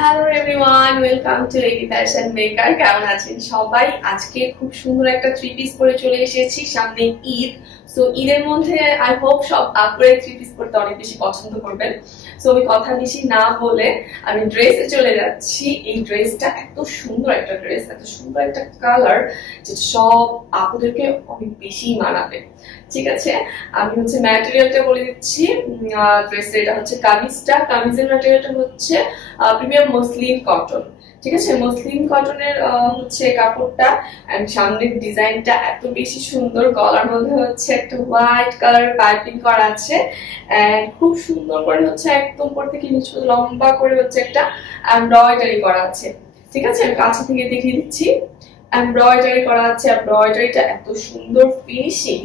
Hello everyone, welcome to lady fashion maker. কেমন আছেন সবাই? আজকে খুব সুন্দর একটা থ্রি পিস পরে চলে এসেছি। সামনে ঈদ, সো ঈদের মধ্যে আই হোপ সব আপুরে থ্রি পিস পরতে অনেক বেশি পছন্দ করবেন। সো আমি কথা বেশি না বলে আমি ড্রেসে চলে যাচ্ছি। এই ড্রেসটা এত সুন্দর একটা ড্রেস, এত সুন্দর একটা কালার, যেটা সব আপুদেরকে অনেক বেশি মানাবে। ঠিক আছে, আমি হচ্ছে ম্যাটেরিয়ালটা বলে দিচ্ছি। ড্রেসের এটা হচ্ছে কামিজের ম্যাটেরিয়ালটা হচ্ছে প্রিমিয়াম মসলিন কটন। ঠিক আছে, মসলিন কটনের হচ্ছে কাপড়টা। এন্ড সামনের ডিজাইনটা এত বেশি সুন্দর। গলার মধ্যে হচ্ছে একটা হোয়াইট কালার পাইপিং করা আছে, এন্ড খুব সুন্দর করে হচ্ছে একদম উপর থেকে নিচে লম্বা করে হচ্ছে একটা এমব্রয়ডারি করা আছে। ঠিক আছে, আমি কাছে থেকে দেখিয়ে দিচ্ছি। এমব্রয়ডারি করা আছে, এমব্রয়ডারিটা এত সুন্দর ফিনিশিং,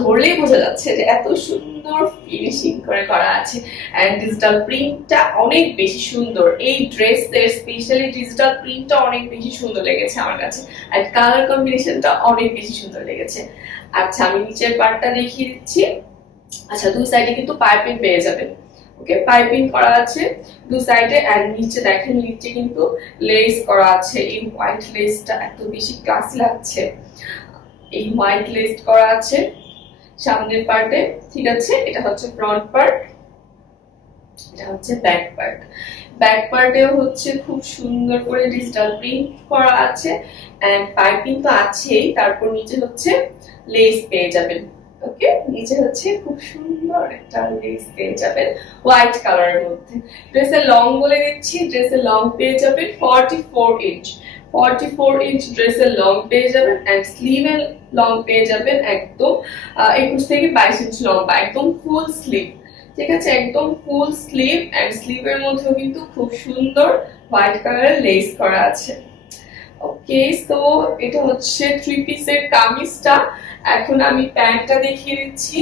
ধরলেই বোঝা যাচ্ছে যে এত সুন্দর ফিনিশিং করে করা আছে। এন্ড ডিজিটাল প্রিন্টটা অনেক বেশি সুন্দর। এই ড্রেসের স্পেশালি ডিজিটাল প্রিন্টটা অনেক বেশি সুন্দর লেগেছে আমার কাছে, আর কালার কম্বিনেশনটা অনেক বেশি সুন্দর লেগেছে। আচ্ছা, আমি নিচের পার্টটা দেখিয়ে দিচ্ছি। আচ্ছা, দুই সাইডে কিন্তু পাইপিং পেয়ে যাবেন। ওকে, পাইপিং করা আছে দু সাইডে। এন্ড নিচে দেখেন, নিচে কিন্তু লেস করা আছে। এই হোয়াইট লেসটা এত বেশি ক্লাসি লাগছে। এই হোয়াইট লেস করা আছে সামনের পার্টে। ঠিক আছে, এটা হচ্ছে ফ্রন্ট পার্ট, এটা হচ্ছে ব্যাক পার্ট। ব্যাক পার্টেও হচ্ছে খুব সুন্দর করে ডিজিটাল প্রিন্ট করা আছে, এন্ড পাইপিং তো আছেই, তারপর নিচে হচ্ছে লেস পেয়ে যাবেন। ওকে, নিচে হচ্ছে খুব সুন্দর একটা লেস পেয়ে যাবেন হোয়াইট কালারের মধ্যে। ড্রেসের লং বলে দিচ্ছি, ড্রেসের লং পেয়ে যাবেন 44 ইঞ্চ। 44 ইঞ্চ ড্রেসের লং পেয়ে যাবেন, এন্ড স্লিভের লং পেয়ে যাবেন একদম 21 থেকে 22 ইঞ্চ লম্বা, একদম ফুল স্লিভ। ঠিক আছে, একদম ফুল স্লিভ, এন্ড স্লিভের মধ্যেও কিন্তু খুব সুন্দর হোয়াইট কালারের লেস করা আছে। ওকে, সো এটা হচ্ছে থ্রি পিসের কামিজটা। এখন আমি প্যান্টটা দেখিয়ে দিচ্ছি।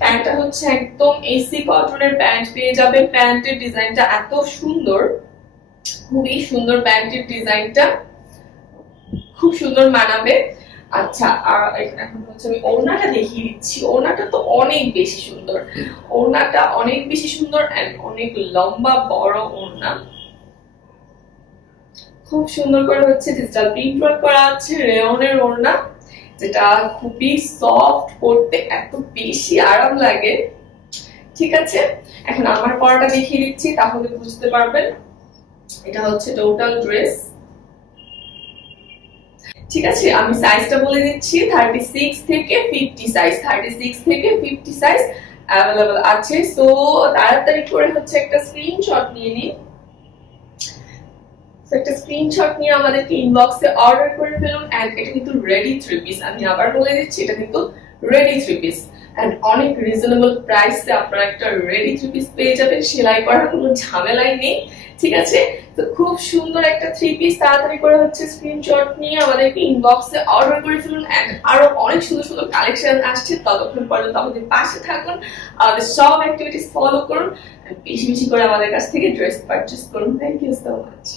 প্যান্টটা হচ্ছে একদম এসি কটনের প্যান্ট পেয়ে যাবেন। প্যান্টের ডিজাইনটা এত সুন্দর, খুবই সুন্দর প্যান্টের ডিজাইনটা, খুব সুন্দর মানাবে। আচ্ছা, আর এখন হচ্ছে আমি ওড়নাটা দেখিয়ে দিচ্ছি। ওড়নাটা তো অনেক বেশি সুন্দর, ওড়নাটা অনেক বেশি সুন্দর, এন্ড অনেক লম্বা বড় ওড়না। খুব সুন্দর করে হচ্ছে ডিজিটাল প্রিন্ট ওয়ার্ক করা আছে। রেয়নের ওড়না, যেটা খুবই সফট, পরতে এত বেশি আরাম লাগে। ঠিক আছে, এখন আমার পরাটা দেখিয়ে দিচ্ছি, তাহলে বুঝতে পারবেন। এটা হচ্ছে টোটাল ড্রেস। ঠিক আছে, আমি সাইজটা বলে দিচ্ছি। 36 থেকে 50 সাইজ, 36 থেকে 50 সাইজ অ্যাভেলেবল আছে। সো তাড়াতাড়ি করে হচ্ছে একটা স্ক্রিনশট নিয়ে নিন। একটা স্ক্রিনশট নিয়ে আমাদেরকে ইনবক্সে অর্ডার করে ফেলুন। এন্ড এটা কিন্তু রেডি থ্রি পিস, আমি আবার বলে দিচ্ছি, এটা কিন্তু রেডি থ্রি পিস, এন্ড অনেক রিজনেবল প্রাইসে আপনারা একটা রেডি থ্রি পিস পেয়ে যাবেন। সেলাই করার কোনো ঝামেলাই নেই। ঠিক আছে, তো খুব সুন্দর একটা থ্রি পিস। তাড়াতাড়ি করে হচ্ছে স্ক্রিনশট নিয়ে আমাদেরকে ইনবক্সে অর্ডার করে ফেলুন। এন্ড আরো অনেক সুন্দর সুন্দর কালেকশন আসছে, ততক্ষণ পর্যন্ত আমাদের পাশে থাকুন, আমাদের সব অ্যাক্টিভিটিস ফলো করুন, বেশি বেশি করে আমাদের কাছ থেকে ড্রেস পারচেস করুন। Thank you so much.